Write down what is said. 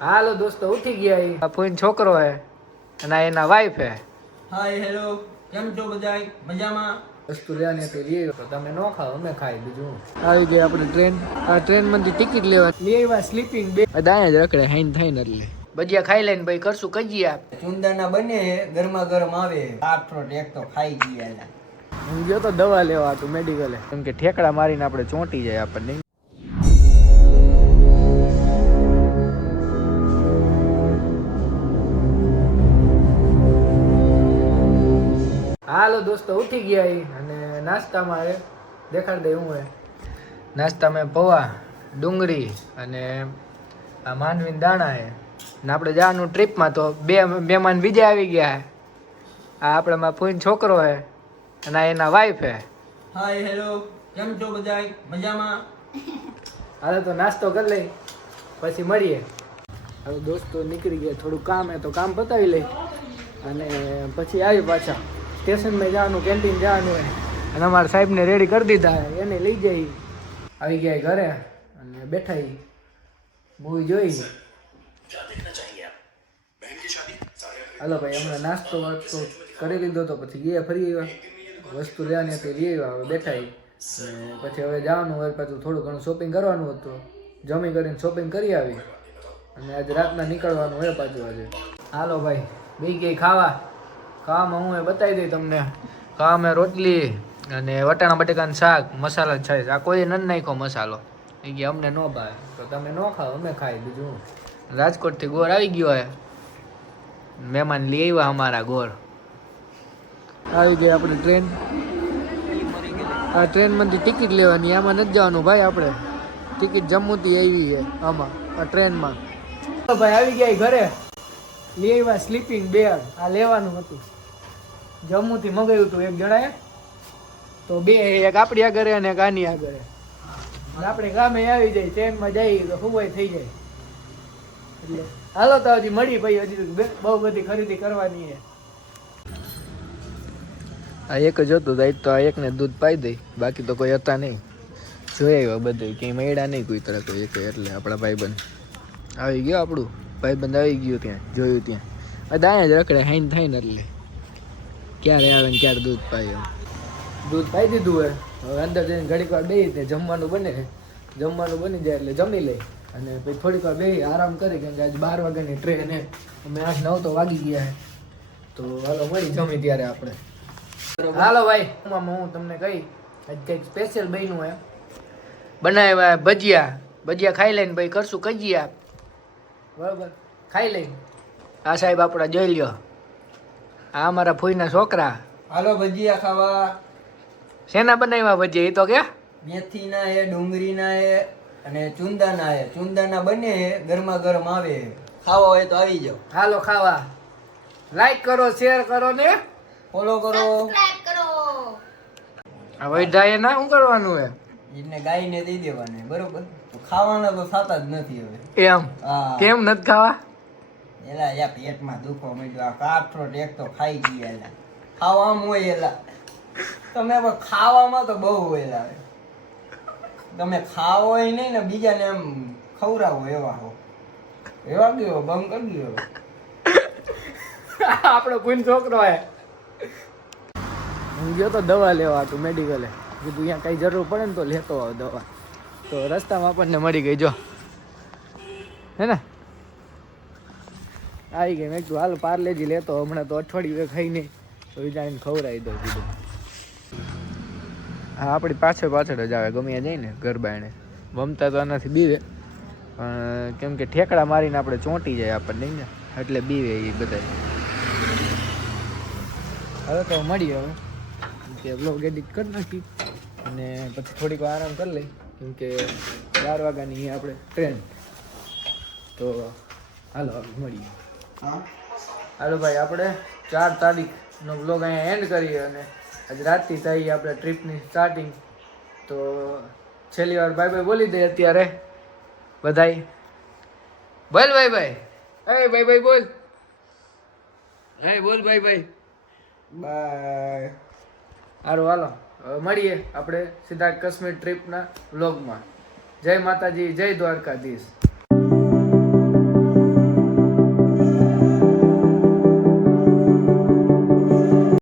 હાલો દોસ્તો ઉઠી ગયા આ ફોઈન છોકરો હે અને એના વાઈફ હે. હાય હેલો, કેમ છો બધાય? મજામાં? વસ્તુ લેવાની હતી લઈ આવ્યો, તમે ન ખાઓ અમે ખાઈ બીજું. આવી ગઈ આપણે ટ્રેન. આ ટ્રેન માંથી ટિકિટ લેવા લઈ આવ્યા સ્લીપિંગ બે દાયા જ રખડે હાઈન થઈને એટલે ભજીયા ખાઈ લઈને ભાઈ કરશું કજીયા. ચુંદાના બને ગરમા ગરમ આવે કાઠરોટ એક તો ખાઈ ગયા. હું ગયો તો દવા લેવા હતું મેડિકલે, કેમ કે ઠેકડા મારીને આપણે ચોંટી જાય આપણને. હાલો દોસ્તો ઉઠી ગયા અને નાસ્તામાં દેખાડ દે હું હે નાસ્તામાં પૌવા ડુંગળી અને આ માંડવીના દાણા હે ને આપણે જવાનું ટ્રીપમાં તો બે મહેમાન બીજા આવી ગયા હે. આ આપણામાં ફોઈન છોકરો હે અને એના વાઈફ હે. હાય હેલો, કેમ છો બધાય? મજામાં? હાલો તો નાસ્તો કરી લઈ પછી મળીએ. હવે દોસ્તો નીકળી ગયા, થોડું કામ હે તો કામ પતાવી લઈ અને પછી આવી પાછા સ્ટેશનમાં જવાનું, કેન્ટીન જવાનું હોય અને અમારા સાહેબને રેડી કરી દીધા એને લઈ જઈ આવી ગયા ઘરે અને બેઠા મૂવી જોઈ. હાલો ભાઈ હમણાં નાસ્તો વાસ્તો કરી લીધો તો પછી ગયા ફરી આવ્યા, વસ્તુ લેવાની હતી લઈ આવ્યા. હવે બેઠા અને પછી હવે જવાનું હોય, પાછું થોડું ઘણું શોપિંગ કરવાનું હતું. જમી કરીને શોપિંગ કરી આવી અને આજે રાતના નીકળવાનું હોય પાછું આજે. હાલો ભાઈ બી ગઈ ખાવામાં હું એ બતાવી દઈ તમને. ખાવામાં રોટલી અને વટાણા બટેકાનું શાક, મસાલા છાશ. આ કોઈ નથી નાખ્યો મસાલો, એ કે અમને ન ભાવે તો તમે ન ખાઓ અમે ખાઈ બીજું. રાજકોટથી ગોળ આવી ગયો હે, મહેમાન લઈ આવ્યા અમારા ગોળ. આવી ગઈ આપણે ટ્રેન. આ ટ્રેનમાંથી ટિકિટ લેવાની, આમાં નથી જવાનું ભાઈ આપણે. ટિકિટ જમ્મુથી આવી છે આમાં આ ટ્રેનમાં. ભાઈ આવી ગયા ઘરે, લઈ આવ્યા સ્લીપિંગ બેગ. આ લેવાનું હતું, જમ્મુથી મગાવ્યું હતું એક જણાએ તો બે, એક આપણી આગળ અને એક આની આગળ. આપણે ગામે આવી જાય ટ્રેનમાં જઈએ તો હુવાઈ થઈ જાય. એટલે હાલો તો હજી મળી ભાઈ, હજી બહુ બધી ખરીદી કરવાની છે. આ એક જ હતું તો આ એકને દૂધ પાઈ દઈ, બાકી તો કોઈ હતા નહીં. જોઈ આવ્યા બધું, ક્યાંય મળ્યા નહીં કોઈ તરફ એક. એટલે આપણા ભાઈબંધ આવી ગયો, આપણું ભાઈબંધ આવી ગયું ત્યાં, જોયું ત્યાં દાયા જ રખડે હાઈન થઈને એટલે ક્યારે આવે ને ક્યારે દૂધ પાય. દૂધ પાઈ દીધું હોય, હવે અંદર જઈને ઘડીક વાર બેસી તે જમવાનું બને, જમવાનું બની જાય એટલે જમી લઈ અને પછી થોડીક વાર બેસી આરામ કરી, કેમ કે આજે 12 વાગ્યાની ટ્રેન હે, અમે 8-9 તો વાગી ગયા હે. તો હાલો મળી જમી ત્યારે આપણે. હાલો ભાઈ હું તમને કહી આજ કંઈક સ્પેશિયલ બન્યું હે, બનાવ્યા ભજીયા ખાઈ લઈને ભાઈ કરશું કજીયા. બરાબર ખાઈ લઈ. આ સાહેબ આપણા જોઈ લ્યો, આ અમારા ફોઈના છોકરા. હાલો ભજીયા ખાવા. શેના બનાવ્યા ભજીયા? એ તો કે મેથીના હે, ડુંગળીના હે અને ચુંદાના હે. ચુંદાના બને ગરમા ગરમ આવે, ખાવા હોય તો આવી જાઓ. હાલો ખાવા. લાઈક કરો, શેર કરો ને ફોલો કરો. આ વૈધાએ ના શું કરવાનું હે? એને ગાયને દઈ દેવાને, બરોબર? તો ખાવાના તો થતા જ નથી હવે. એમ કેમ નથી ખાવા? એલા યા પેટમાં દુખો મળ્યો. આ કાઠરોટ એક તો ખાઈ ગયા. એલા ખાવામાં હોય, એલા તમે પણ ખાવામાં તો બહુ હોય. તમે ખાવો હોય નહીં ને બીજાને એમ ખવડાવો એવા હો. એવા ગયો બંધ કરી ગયો. આપણો કોઈ છોકરો હે. હું ગયો તો દવા લેવા હતું મેડિકલે, કીધું અહીંયા કઈ જરૂર પડે ને તો લેતો આવ દવા. તો રસ્તામાં આપણને મળી ગઈ, જો હે ને આવી ગઈ. મેં કીધું હાલ પાર્લેજી લેતો, હમણાં તો અઠવાડિયું ખાઈ નહીં તો વિચારીને ખવડાવી દઉં કીધું. હા આપણી પાછળ જ આવે, ગમે જાય ને ગરબા એને વમતા તો આનાથી બીવે, પણ કેમ કે ઠેકડા મારીને આપણે ચોંટી જાય આપણને ને એટલે બીવે એ બધા. હવે તો મળીએ હવે કે બ્લોગ એડિટ કરી નાખી અને પછી થોડીક વાર આરામ કરી લઈ, કેમ કે 12 વાગ્યાની આપણે ટ્રેન. તો હાલો મળીએ. હાલો ભાઈ આપણે 4 તારીખનો બ્લોગ અહીંયા એન્ડ કરીએ અને આજ રાતથી થઈ આપણે ટ્રીપની સ્ટાર્ટિંગ. તો છેલ્લી વાર બાય બાય બોલી દે અત્યારે બધાય. બોલ બાય બાય. હે બાય બાય બોલ. હે બોલ બાય બાય. બાય. સારું હાલો હવે મળીએ આપણે સીધા કાશ્મીર ટ્રીપના વ્લોગમાં. જય માતાજી, જય દ્વારકાધીશ.